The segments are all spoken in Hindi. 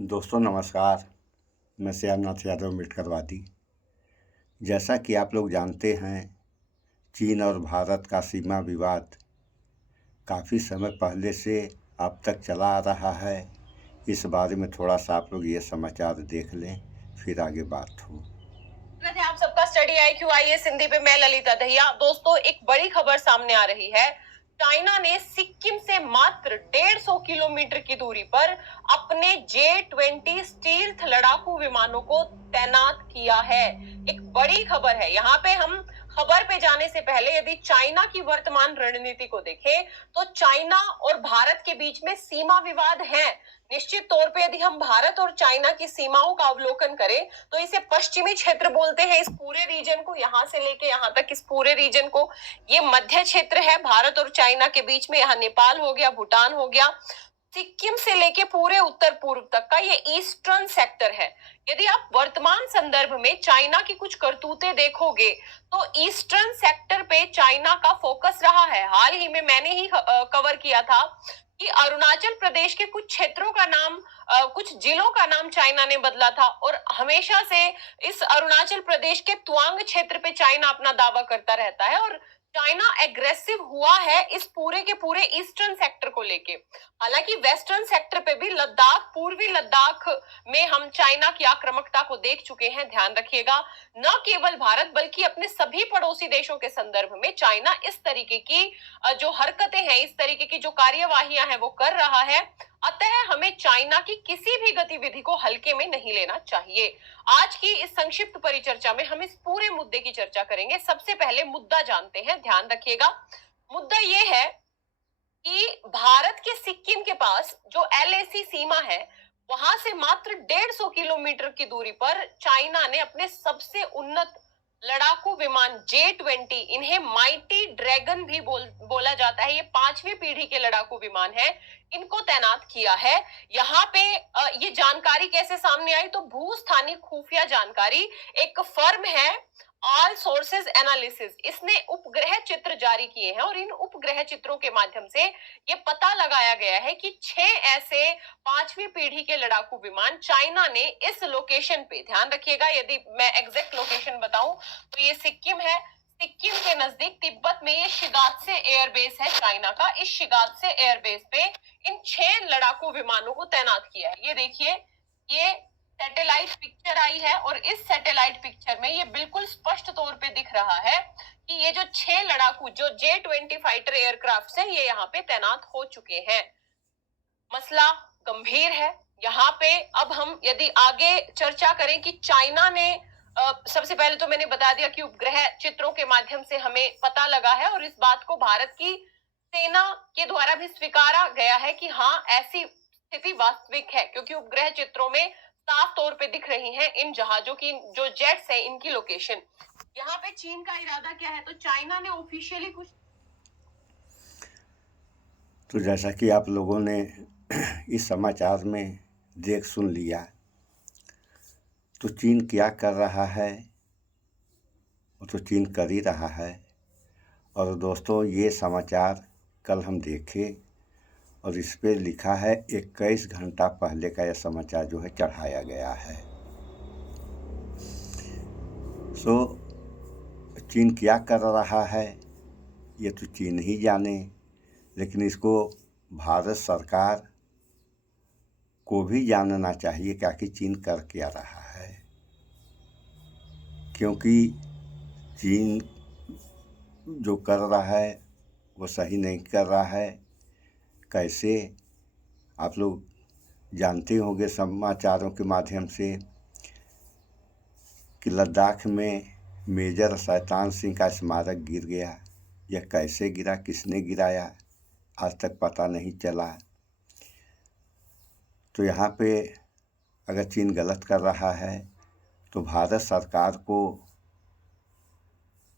दोस्तों नमस्कार। मैं श्यामनाथ यादव मिटकरवादी। जैसा कि आप लोग जानते हैं, चीन और भारत का सीमा विवाद काफ़ी समय पहले से अब तक चला आ रहा है। इस बारे में थोड़ा सा आप लोग ये समाचार देख लें, फिर आगे बात हो। आप सबका स्टडी IQIS हिंदी पे मैं ललिता दहिया। दोस्तों, एक बड़ी खबर सामने आ रही है। चाइना ने सिक्किम से मात्र 150 किलोमीटर की दूरी पर अपने J-20 स्टील्थ लड़ाकू विमानों को तैनात किया है। एक बड़ी खबर है। यहाँ पे हम खबर पे जाने से पहले यदि चाइना की वर्तमान रणनीति को देखें तो चाइना और भारत के बीच में सीमा विवाद है। निश्चित तौर पे यदि हम भारत और चाइना की सीमाओं का अवलोकन करें तो इसे पश्चिमी क्षेत्र बोलते हैं। इस पूरे रीजन को, यहां से लेके यहां तक, इस पूरे रीजन को, ये मध्य क्षेत्र है भारत और चाइना के बीच में। यहाँ नेपाल हो गया, भूटान हो गया, सिक्किम से लेके पूरे उत्तर पूर्व तक का ये ईस्टर्न सेक्टर है। यदि आप वर्तमान संदर्भ में चाइना की कुछ करतूतें देखोगे तो ईस्टर्न सेक्टर पे चाइना का फोकस रहा है। हाल ही में मैंने ही कवर किया था कि अरुणाचल प्रदेश के कुछ क्षेत्रों का नाम, कुछ जिलों का नाम चाइना ने बदला था, और हमेशा से इस अरुणाचल प्रदेश के तवांग क्षेत्र पे चाइना अपना दावा करता रहता है, और चाइना एग्रेसिव हुआ है इस पूरे के पूरे ईस्टर्न सेक्टर को लेके। हालांकि वेस्टर्न सेक्टर पे भी लद्दाख, पूर्वी लद्दाख में हम चाइना की आक्रामकता को देख चुके हैं। ध्यान रखिएगा, न केवल भारत बल्कि अपने सभी पड़ोसी देशों के संदर्भ में चाइना इस तरीके की जो हरकतें हैं, इस तरीके की जो कार्यवाहियां हैं वो कर रहा है। अतः हमें चाइना की किसी भी गतिविधि को हल्के में नहीं लेना चाहिए। आज की इस संक्षिप्त परिचर्चा में हम इस पूरे मुद्दे की चर्चा करेंगे। सबसे पहले मुद्दा जानते हैं, ध्यान रखिएगा। मुद्दा ये है कि भारत के सिक्किम के पास जो LAC सीमा है, वहां से मात्र 150 किलोमीटर की दूरी पर चाइना ने अपने सबसे उन्नत लड़ाकू विमान J-20, इन्हें माइटी ड्रैगन भी बोला जाता है, ये 5वीं पीढ़ी के लड़ाकू विमान है, इनको तैनात किया है। यहाँ पे ये जानकारी कैसे सामने आई? तो भूस्थानिक खुफिया जानकारी, एक फर्म है ऑल सोर्सेज एनालिसिस, इसने उपग्रह चित्र जारी किए हैं, और इन उपग्रह चित्रों के माध्यम से ये पता लगाया गया है कि 6 ऐसे 5वीं पीढ़ी के लड़ाकू विमान चाइना ने इस लोकेशन पे, ध्यान रखिएगा यदि मैं एग्जैक्ट लोकेशन बताऊं तो ये सिक्किम है, सिक्किम के नजदीक तिब्बत में ये शिगात्से एयरबेस है चाइना का। इस शिगात्से एयरबेस पे इन 6 लड़ाकू विमानों को तैनात किया है। ये देखिए, ये सैटेलाइट पिक्चर आई है, और इस सैटेलाइट पिक्चर में ये बिल्कुल स्पष्ट तौर पे दिख रहा है कि ये जो 6 लड़ाकू जो J-20 फाइटर एयरक्राफ्ट है, ये यहाँ पे तैनात हो चुके हैं। मसला गंभीर है। यहाँ पे अब हम यदि आगे चर्चा करें कि चाइना ने सबसे पहले तो मैंने बता दिया कि उपग्रह चित्रों के माध्यम से हमें पता लगा है, और इस बात को भारत की सेना के द्वारा भी स्वीकारा गया है कि हाँ, ऐसी स्थिति वास्तविक है, क्योंकि उपग्रह चित्रों में साफ तौर पे दिख रही हैं इन जहाजों की, जो जेट्स है, इनकी लोकेशन। यहाँ पे चीन का इरादा क्या है? तो चाइना ने ऑफिशियली कुछ, तो जैसा कि आप लोगों ने इस समाचार में देख सुन लिया, तो चीन क्या कर रहा है, वो तो चीन कर ही रहा है। और दोस्तों, ये समाचार कल हम देखे और इस पे लिखा है 21 घंटा पहले का यह समाचार जो है चढ़ाया गया है। सो चीन क्या कर रहा है ये तो चीन ही जाने, लेकिन इसको भारत सरकार को भी जानना चाहिए क्या कि चीन कर क्या रहा है। क्योंकि चीन जो कर रहा है वो सही नहीं कर रहा है। कैसे, आप लोग जानते होंगे समाचारों के माध्यम से कि लद्दाख में मेजर शैतान सिंह का स्मारक गिर गया। यह कैसे गिरा, किसने गिराया, आज तक पता नहीं चला। तो यहाँ पे अगर चीन गलत कर रहा है तो भारत सरकार को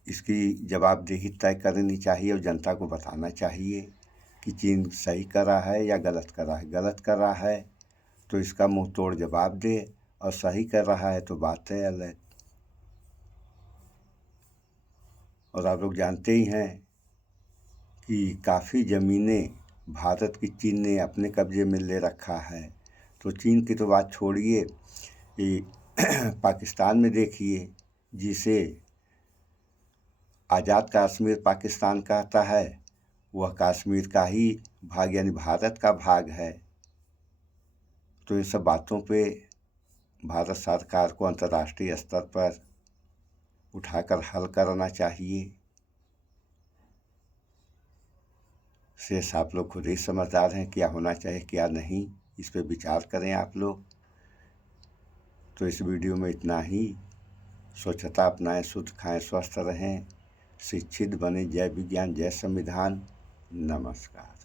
इसकी जवाबदेही तय करनी चाहिए और जनता को बताना चाहिए कि चीन सही कर रहा है या गलत कर रहा है। गलत कर रहा है तो इसका मुंह तोड़ जवाब दे, और सही कर रहा है तो बात है अलग। और आप लोग जानते ही हैं कि काफ़ी ज़मीनें भारत की चीन ने अपने कब्जे में ले रखा है। तो चीन की तो बात छोड़िए, कि पाकिस्तान में देखिए, जिसे आज़ाद कश्मीर पाकिस्तान कहता है, वह कश्मीर का ही भाग यानी भारत का भाग है। तो इन सब बातों पे भारत सरकार को अंतर्राष्ट्रीय स्तर पर उठाकर हल करना चाहिए। शेष आप लोग खुद ही समझदार हैं, क्या होना चाहिए क्या नहीं, इस पे विचार करें आप लोग। तो इस वीडियो में इतना ही। स्वच्छता अपनाएं, शुद्ध खाएं, स्वस्थ रहें, शिक्षित बने। जय विज्ञान, जय संविधान। नमस्कार।